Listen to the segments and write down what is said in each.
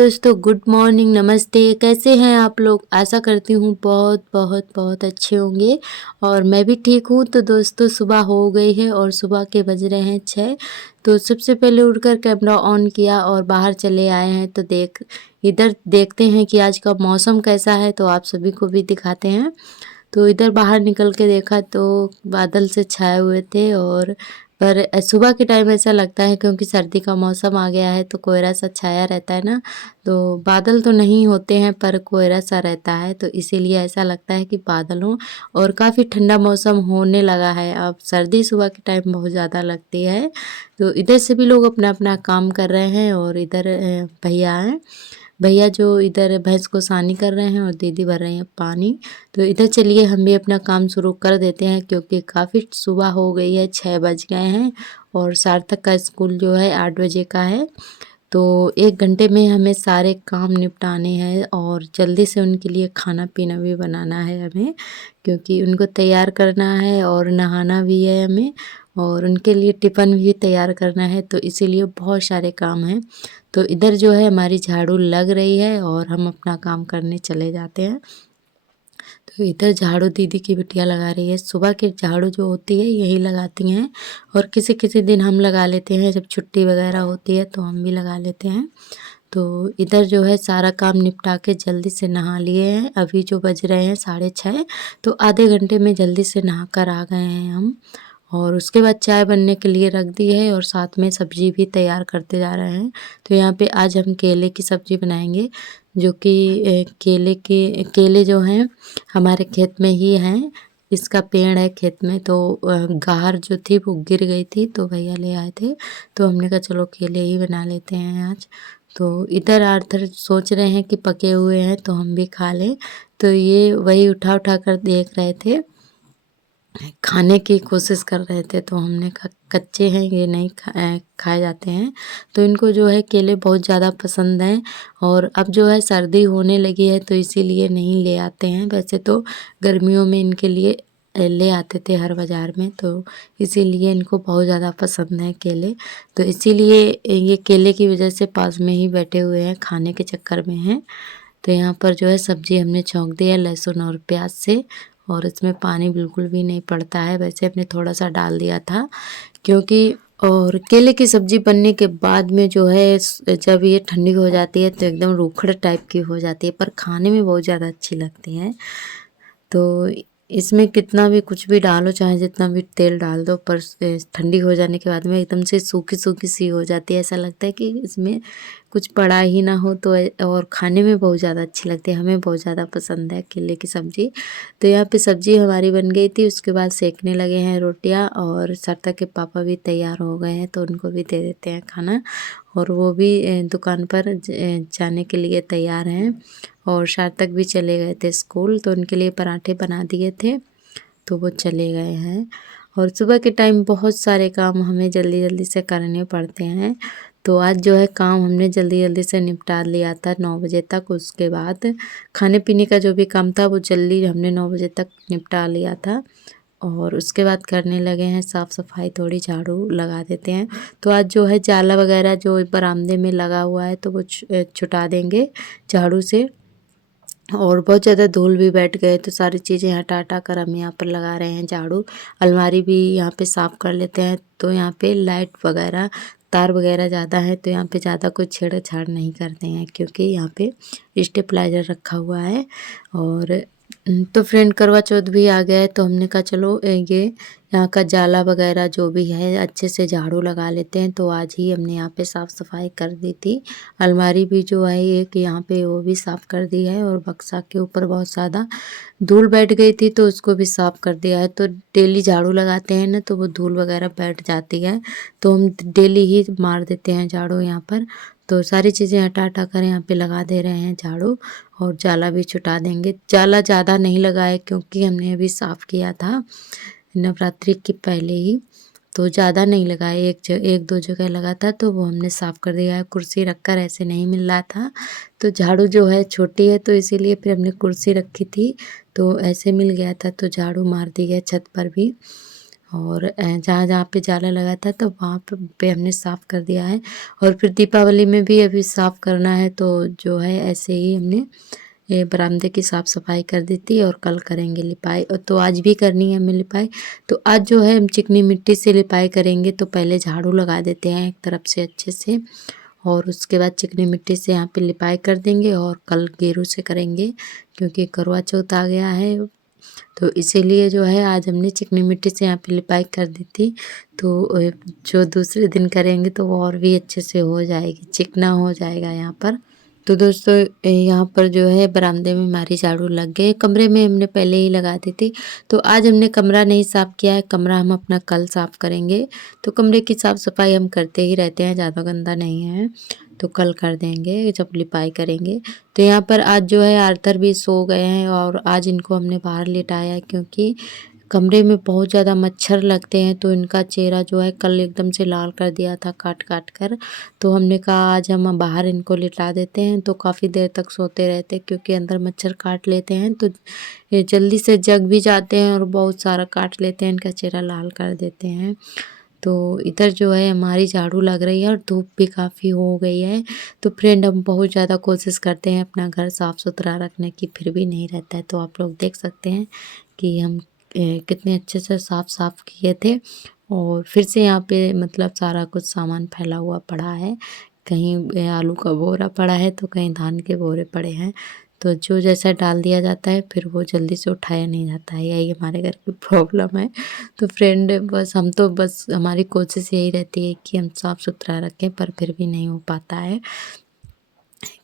दोस्तों, good morning, नमस्ते। कैसे हैं आप लोग? आशा करती हूँ बहुत बहुत बहुत अच्छे होंगे और मैं भी ठीक हूँ। तो दोस्तों, सुबह हो गई है और सुबह के बज रहे हैं 6। तो सबसे पहले उठकर कैमरा ऑन किया और बाहर चले आए हैं। तो इधर देखते हैं कि आज का मौसम कैसा है, तो आप सभी को भी दिखाते हैं। तो इधर बाहर निकल के देखा तो बादल से छाए हुए थे और पर सुबह के टाइम ऐसा लगता है क्योंकि सर्दी का मौसम आ गया है तो कोहरा सा छाया रहता है ना। तो बादल तो नहीं होते हैं पर कोहरा सा रहता है, तो इसीलिए ऐसा लगता है कि बादल हो। और काफ़ी ठंडा मौसम होने लगा है। अब सर्दी सुबह के टाइम बहुत ज़्यादा लगती है। तो इधर से भी लोग अपना अपना काम कर रहे हैं और इधर भैया हैं। भैया जो इधर भैंस को सानी कर रहे हैं और दीदी भर रही हैं पानी। तो इधर चलिए हम भी अपना काम शुरू कर देते हैं क्योंकि काफ़ी सुबह हो गई है, 6 बज गए हैं और सार्थक का स्कूल जो है 8 बजे का है। तो 1 घंटे में हमें सारे काम निपटाने हैं और जल्दी से उनके लिए खाना पीना भी बनाना है हमें, क्योंकि उनको तैयार करना है और नहाना भी है हमें और उनके लिए टिफ़िन भी तैयार करना है। तो इसीलिए बहुत सारे काम हैं। तो इधर जो है हमारी झाड़ू लग रही है और हम अपना काम करने चले जाते हैं। तो इधर झाड़ू दीदी की बिटिया लगा रही है। सुबह की झाड़ू जो होती है यही लगाती हैं और किसी किसी दिन हम लगा लेते हैं, जब छुट्टी वगैरह होती है तो हम भी लगा लेते हैं। तो इधर जो है सारा काम निपटा के जल्दी से नहा लिए हैं। अभी जो बज रहे हैं 6:30, तो आधे घंटे में जल्दी से नहा कर आ गए हैं हम। और उसके बाद चाय बनने के लिए रख दी है और साथ में सब्ज़ी भी तैयार करते जा रहे हैं। तो यहाँ पे आज हम केले की सब्ज़ी बनाएंगे, जो कि केले जो हैं हमारे खेत में ही हैं। इसका पेड़ है खेत में, तो गाहर जो थी वो गिर गई थी तो भैया ले आए थे। तो हमने कहा चलो केले ही बना लेते हैं आज। तो इधर आर्थर सोच रहे हैं कि पके हुए हैं तो हम भी खा लें। तो ये वही उठा उठा कर देख रहे थे, खाने की कोशिश कर रहे थे। तो हमने कहा कच्चे हैं ये नहीं खाए जाते हैं। तो इनको जो है केले बहुत ज़्यादा पसंद हैं और अब जो है सर्दी होने लगी है तो इसीलिए नहीं ले आते हैं। वैसे तो गर्मियों में इनके लिए ले आते थे हर बाज़ार में, तो इसीलिए इनको बहुत ज़्यादा पसंद है केले। तो इसीलिए ये केले की वजह से पास में ही बैठे हुए हैं, खाने के चक्कर में हैं। तो यहाँ पर जो है सब्ज़ी हमने छौंक दी है लहसुन और प्याज से और इसमें पानी बिल्कुल भी नहीं पड़ता है। वैसे हमने थोड़ा-सा डाल दिया था क्योंकि और केले की सब्ज़ी बनने के बाद में जो है जब ये ठंडी हो जाती है तो एकदम रूखड़ टाइप की हो जाती है, पर खाने में बहुत ज़्यादा अच्छी लगती है। तो इसमें कितना भी कुछ भी डालो, चाहे जितना भी तेल डाल दो, पर ठंडी हो जाने के बाद में एकदम से सूखी-सूखी सी हो जाती है। ऐसा लगता है कि इसमें कुछ पड़ा ही ना हो। तो और खाने में बहुत ज़्यादा अच्छी लगती है, हमें बहुत ज़्यादा पसंद है केले की सब्ज़ी। तो यहाँ पे सब्ज़ी हमारी बन गई थी, उसके बाद सेकने लगे हैं रोटियाँ और सार्थक के पापा भी तैयार हो गए हैं तो उनको भी दे देते हैं खाना। और वो भी दुकान पर जाने के लिए तैयार हैं और सार्थक भी चले गए थे स्कूल, तो उनके लिए पराठे बना दिए थे तो वो चले गए हैं। और सुबह के टाइम बहुत सारे काम हमें जल्दी जल्दी से करने पड़ते हैं। तो आज जो है काम हमने जल्दी जल्दी से निपटा लिया था 9 बजे तक। उसके बाद खाने पीने का जो भी काम था वो जल्दी हमने 9 बजे तक निपटा लिया था और उसके बाद करने लगे हैं साफ़ सफाई, थोड़ी झाड़ू लगा देते हैं। तो आज जो है जाला वगैरह जो बरामदे में लगा हुआ है तो वो छुटा देंगे झाड़ू से। और बहुत ज़्यादा धूल भी बैठ गए तो सारी चीज़ें हटा हटा कर हम यहाँ पर लगा रहे हैं झाड़ू। अलमारी भी यहाँ पे साफ़ कर लेते हैं। तो यहाँ पे लाइट वगैरह तार वगैरह ज़्यादा है तो यहाँ पे ज़्यादा कोई छेड़छाड़ नहीं करते हैं क्योंकि यहाँ पे स्टेबलाइजर रखा हुआ है। और तो फ्रेंड करवा चौथ भी आ गया है तो हमने कहा चलो ये यहाँ का जाला वगैरह जो भी है अच्छे से झाड़ू लगा लेते हैं। तो आज ही हमने यहाँ पे साफ़ सफाई कर दी थी। अलमारी भी जो है एक यहाँ पे वो भी साफ़ कर दी है और बक्सा के ऊपर बहुत ज़्यादा धूल बैठ गई थी तो उसको भी साफ़ कर दिया है। तो डेली झाड़ू लगाते हैं ना तो वो धूल वगैरह बैठ जाती है तो हम डेली ही मार देते हैं झाड़ू यहाँ पर। तो सारी चीज़ें हटा हटा कर यहाँ पे लगा दे रहे हैं झाड़ू और जाला भी छुटा देंगे। जाला ज़्यादा नहीं लगाए क्योंकि हमने अभी साफ़ किया था नवरात्रि के पहले ही, तो ज़्यादा नहीं लगाए, एक दो जगह लगा था तो वो हमने साफ़ कर दिया है। कुर्सी रखकर ऐसे नहीं मिल रहा था तो झाड़ू जो है छोटी है तो इसीलिए फिर हमने कुर्सी रखी थी तो ऐसे मिल गया था तो झाड़ू मार दी है छत पर भी। और जहाँ जहाँ पे जाला लगा था तो वहाँ पे हमने साफ़ कर दिया है। और फिर दीपावली में भी अभी साफ़ करना है, तो जो है ऐसे ही हमने ये बरामदे की साफ़ सफाई कर दी थी और कल करेंगे लिपाई, और तो आज भी करनी है हमें लिपाई। तो आज जो है हम चिकनी मिट्टी से लिपाई करेंगे, तो पहले झाड़ू लगा देते हैं एक तरफ से अच्छे से, और उसके बाद चिकनी मिट्टी से यहाँ पे लिपाई कर देंगे और कल गेरू से करेंगे, क्योंकि करवा चौथ आ गया है। तो इसीलिए जो है आज हमने चिकनी मिट्टी से यहाँ पे लिपाई कर दी थी। तो जो दूसरे दिन करेंगे तो वो और भी अच्छे से हो जाएगी, चिकना हो जाएगा यहाँ पर। तो दोस्तों यहाँ पर जो है बरामदे में हमारी झाड़ू लग गए, कमरे में हमने पहले ही लगा दी थी। तो आज हमने कमरा नहीं साफ़ किया है, कमरा हम अपना कल साफ़ करेंगे। तो कमरे की साफ़ सफाई हम करते ही रहते हैं, ज़्यादा गंदा नहीं है, तो कल कर देंगे जब लिपाई करेंगे। तो यहाँ पर आज जो है आर्थर भी सो गए हैं और आज इनको हमने बाहर लिटाया है, क्योंकि कमरे में बहुत ज़्यादा मच्छर लगते हैं। तो इनका चेहरा जो है कल एकदम से लाल कर दिया था काट काट कर। तो हमने कहा आज हम बाहर इनको लिटा देते हैं, तो काफ़ी देर तक सोते रहते हैं, क्योंकि अंदर मच्छर काट लेते हैं तो ये जल्दी से जग भी जाते हैं और बहुत सारा काट लेते हैं, इनका चेहरा लाल कर देते हैं। तो इधर जो है हमारी झाड़ू लग रही है और धूप भी काफ़ी हो गई है। तो फ्रेंड हम बहुत ज़्यादा कोशिश करते हैं अपना घर साफ़ सुथरा रखने की, फिर भी नहीं रहता है। तो आप लोग देख सकते हैं कि हम कितने अच्छे से साफ़ किए थे। और फिर से यहाँ पे मतलब सारा कुछ सामान फैला हुआ पड़ा है, कहीं आलू का बोरा पड़ा है तो कहीं धान के बोरे पड़े हैं। तो जो जैसा डाल दिया जाता है फिर वो जल्दी से उठाया नहीं जाता है, यही हमारे घर की प्रॉब्लम है। तो फ्रेंड बस हम तो बस हमारी कोशिश यही रहती है कि हम साफ़ सुथरा रखें, पर फिर भी नहीं हो पाता है,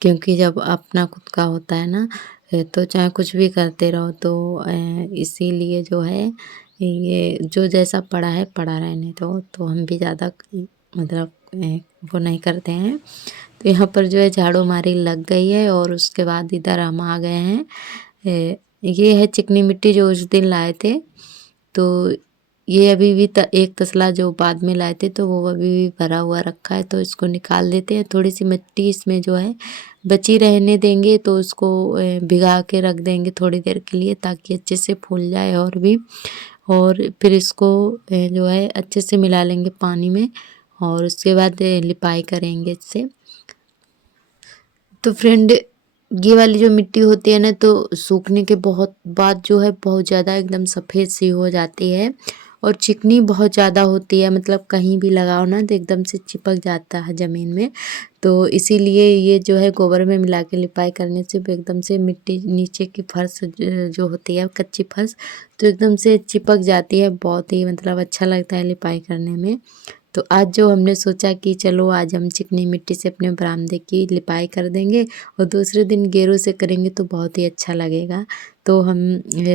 क्योंकि जब अपना खुद का होता है ना, तो चाहे कुछ भी करते रहो। तो इसीलिए जो है ये जो जैसा पड़ा है पड़ा रहने दो, तो हम भी ज़्यादा मतलब वो नहीं करते हैं। तो यहाँ पर जो है झाड़ू हमारी लग गई है और उसके बाद इधर हम आ गए हैं। ये है चिकनी मिट्टी जो उस दिन लाए थे। तो ये अभी भी एक तसला जो बाद में लाए थे तो वो अभी भी भरा हुआ रखा है, तो इसको निकाल देते हैं। थोड़ी सी मिट्टी इसमें जो है बची रहने देंगे, तो उसको भिगा के रख देंगे थोड़ी देर के लिए, ताकि अच्छे से फूल जाए और भी। और फिर इसको जो है अच्छे से मिला लेंगे पानी में, और उसके बाद लिपाई करेंगे इससे। तो फ्रेंड ये वाली जो मिट्टी होती है ना, तो सूखने के बहुत बाद जो है बहुत ज़्यादा एकदम सफ़ेद सी हो जाती है और चिकनी बहुत ज़्यादा होती है, मतलब कहीं भी लगाओ ना तो एकदम से चिपक जाता है ज़मीन में। तो इसीलिए ये जो है गोबर में मिला के लिपाई करने से भी एकदम से मिट्टी नीचे की फर्श जो होती है कच्ची फर्श, तो एकदम से चिपक जाती है, बहुत ही मतलब अच्छा लगता है लिपाई करने में। तो आज जो हमने सोचा कि चलो आज हम चिकनी मिट्टी से अपने बरामदे की लिपाई कर देंगे और दूसरे दिन गेरू से करेंगे तो बहुत ही अच्छा लगेगा। तो हम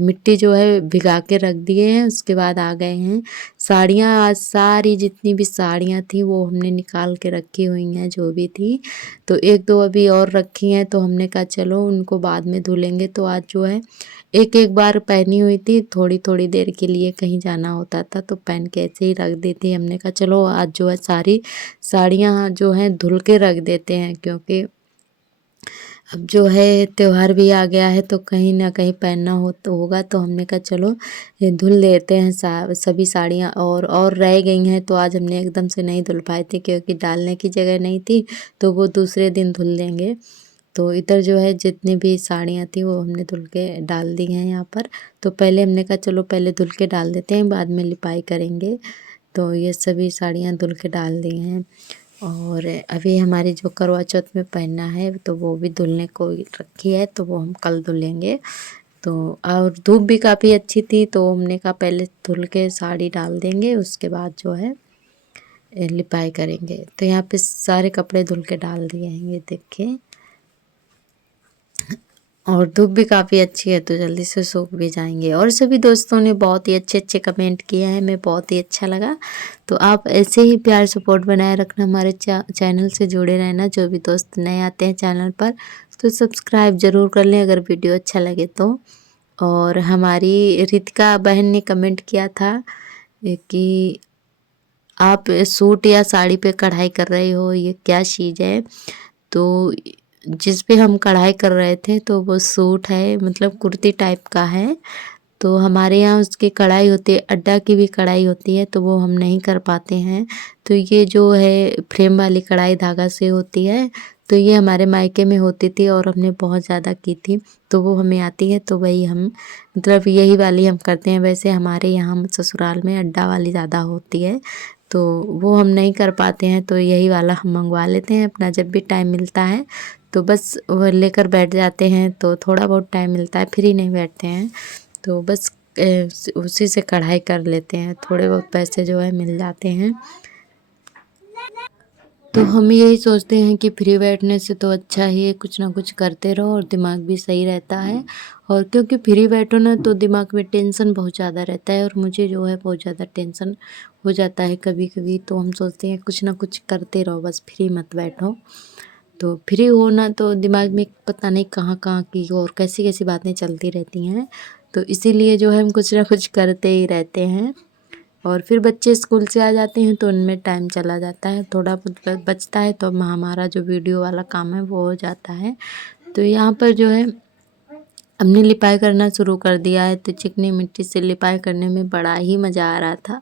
मिट्टी जो है भिगा के रख दिए हैं, उसके बाद आ गए हैं। साड़ियाँ आज सारी जितनी भी साड़ियाँ थी वो हमने निकाल के रखी हुई हैं, जो भी थी। तो एक दो अभी और रखी हैं, तो हमने कहा चलो उनको बाद में धुलेंगे। तो आज जो है एक एक बार पहनी हुई थी, थोड़ी थोड़ी देर के लिए कहीं जाना होता था तो पहन के ऐसे ही रख दी थी। हमने कहा चलो आज जो है सारी साड़ियाँ जो हैं धुल के रख देते हैं, क्योंकि अब जो है त्योहार भी आ गया है तो कहीं ना कहीं पहनना हो तो होगा। तो हमने कहा चलो ये धुल देते हैं सभी साड़ियाँ, और रह गई हैं तो आज हमने एकदम से नहीं धुल पाए थे, क्योंकि डालने की जगह नहीं थी, तो वो दूसरे दिन धुल देंगे। तो इधर जो है जितनी भी साड़ियाँ थी वो हमने धुल के डाल दी हैं यहाँ पर। तो पहले हमने कहा चलो पहले धुल के डाल देते हैं, बाद में लिपाई करेंगे। तो ये सभी साड़ियाँ धुल के डाल दी हैं। और अभी हमारी जो करवा चौथ में पहनना है तो वो भी धुलने को रखी है, तो वो हम कल धुलेंगे। तो और धूप भी काफ़ी अच्छी थी, तो हमने कहा पहले धुल के साड़ी डाल देंगे, उसके बाद जो है लिपाई करेंगे। तो यहाँ पे सारे कपड़े धुल के डाल दिए हैं, ये देखिए। और धूप भी काफ़ी अच्छी है तो जल्दी से सूख भी जाएंगे। और सभी दोस्तों ने बहुत ही अच्छे अच्छे कमेंट किए हैं, मैं बहुत ही अच्छा लगा। तो आप ऐसे ही प्यार सपोर्ट बनाए रखना, हमारे चैनल से जुड़े रहना। जो भी दोस्त नए आते हैं चैनल पर तो सब्सक्राइब ज़रूर कर लें अगर वीडियो अच्छा लगे तो। और हमारी रितिका बहन ने कमेंट किया था कि आप सूट या साड़ी पे कढ़ाई कर रहे हो, ये क्या चीज़ है। तो जिस पे हम कढ़ाई कर रहे थे तो वो सूट है, मतलब कुर्ती टाइप का है। तो हमारे यहाँ उसकी कढ़ाई होती है, अड्डा की भी कढ़ाई होती है, तो वो हम नहीं कर पाते हैं। तो ये जो है फ्रेम वाली कढ़ाई धागा से होती है, तो ये हमारे मायके में होती थी और हमने बहुत ज़्यादा की थी, तो वो हमें आती है, तो वही हम मतलब यही वाली हम करते हैं। वैसे हमारे यहाँ ससुराल में अड्डा वाली ज़्यादा होती है, तो वो हम नहीं कर पाते हैं, तो यही वाला हम मंगवा लेते हैं अपना जब भी टाइम मिलता है, तो बस वो लेकर बैठ जाते हैं। तो थोड़ा बहुत टाइम मिलता है, फ्री नहीं बैठते हैं, तो बस उसी से कढ़ाई कर लेते हैं, थोड़े बहुत पैसे जो है मिल जाते हैं। तो हम यही सोचते हैं कि फ्री बैठने से तो अच्छा ही है, कुछ ना कुछ करते रहो और दिमाग भी सही रहता है। और क्योंकि फ्री बैठो ना तो दिमाग में टेंशन बहुत ज़्यादा रहता है, और मुझे जो है बहुत ज़्यादा टेंशन हो जाता है कभी कभी, तो हम सोचते हैं कुछ ना कुछ करते रहो, बस फ्री मत बैठो। तो फ्री हो ना तो दिमाग में पता नहीं कहाँ कहाँ की और कैसी कैसी बातें चलती रहती हैं, तो इसीलिए जो है हम कुछ ना कुछ करते ही रहते हैं। और फिर बच्चे स्कूल से आ जाते हैं तो उनमें टाइम चला जाता है, थोड़ा बहुत बचता है तो हमारा जो वीडियो वाला काम है वो हो जाता है। तो यहाँ पर जो है हमने लिपाई करना शुरू कर दिया है, तो चिकनी मिट्टी से लिपाई करने में बड़ा ही मज़ा आ रहा था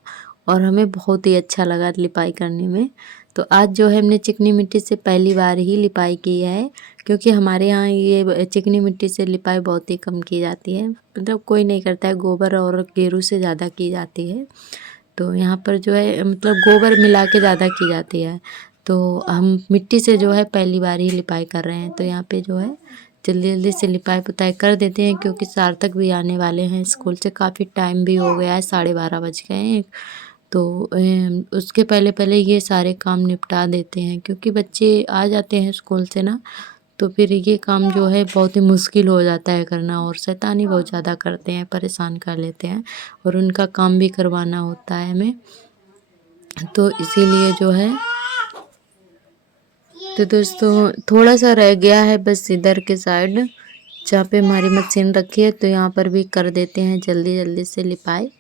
और हमें बहुत ही अच्छा लगा लिपाई करने में। तो आज जो है हमने चिकनी मिट्टी से पहली बार ही लिपाई की है, क्योंकि हमारे यहाँ ये चिकनी मिट्टी से लिपाई बहुत ही कम की जाती है, मतलब कोई नहीं करता है, गोबर और गेरू से ज़्यादा की जाती है। तो यहाँ पर जो है मतलब गोबर मिला के ज़्यादा की जाती है, तो हम मिट्टी से जो है पहली बार ही लिपाई कर रहे हैं। तो यहाँ पे जो है जल्दी जल्दी से लिपाई पुताई कर देते हैं, क्योंकि सार्थक भी आने वाले हैं स्कूल से, काफ़ी टाइम भी हो गया है, 12:30 बज गए हैं। तो उसके पहले पहले ये सारे काम निपटा देते हैं, क्योंकि बच्चे आ जाते हैं स्कूल से ना, तो फिर ये काम जो है बहुत ही मुश्किल हो जाता है करना, और शैतानी बहुत ज़्यादा करते हैं, परेशान कर लेते हैं, और उनका काम भी करवाना होता है हमें, तो इसीलिए जो है। तो दोस्तों थोड़ा सा रह गया है बस इधर के साइड जहाँ पे हमारी मशीन रखी है, तो यहाँ पर भी कर देते हैं जल्दी जल्दी से लिपाई।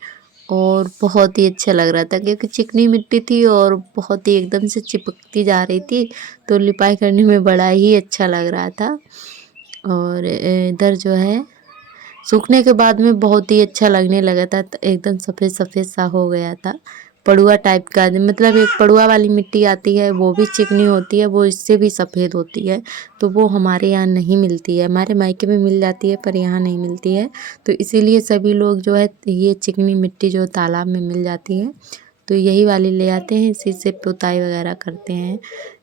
और बहुत ही अच्छा लग रहा था, क्योंकि चिकनी मिट्टी थी और बहुत ही एकदम से चिपकती जा रही थी, तो लिपाई करने में बड़ा ही अच्छा लग रहा था। और इधर जो है सूखने के बाद में बहुत ही अच्छा लगने लगा था, एकदम सफ़ेद सफ़ेद सा हो गया था, पड़ुआ टाइप का, मतलब एक पड़ुआ वाली मिट्टी आती है वो भी चिकनी होती है, वो इससे भी सफ़ेद होती है, तो वो हमारे यहाँ नहीं मिलती है, हमारे मायके में मिल जाती है पर यहाँ नहीं मिलती है। तो इसीलिए सभी लोग जो है ये चिकनी मिट्टी जो तालाब में मिल जाती है तो यही वाली ले आते हैं, इसी से पुताई वगैरह करते हैं।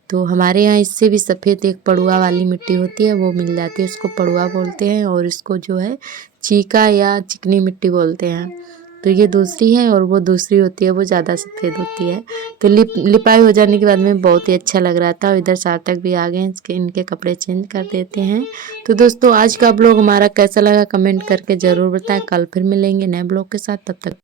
तो हमारे यहाँ इससे भी सफ़ेद एक पड़ुआ वाली मिट्टी होती है वो मिल जाती है, उसको पड़ुआ बोलते हैं, और इसको जो है चीका या चिकनी मिट्टी बोलते हैं। तो ये दूसरी है और वो दूसरी होती है, वो ज़्यादा सफ़ेद होती है। तो लिपाई हो जाने के बाद में बहुत ही अच्छा लग रहा था, और इधर सार्थक भी आ गए हैं, इनके कपड़े चेंज कर देते हैं। तो दोस्तों आज का ब्लॉग हमारा कैसा लगा कमेंट करके ज़रूर बताएं, कल फिर मिलेंगे नए ब्लॉग के साथ, तब तक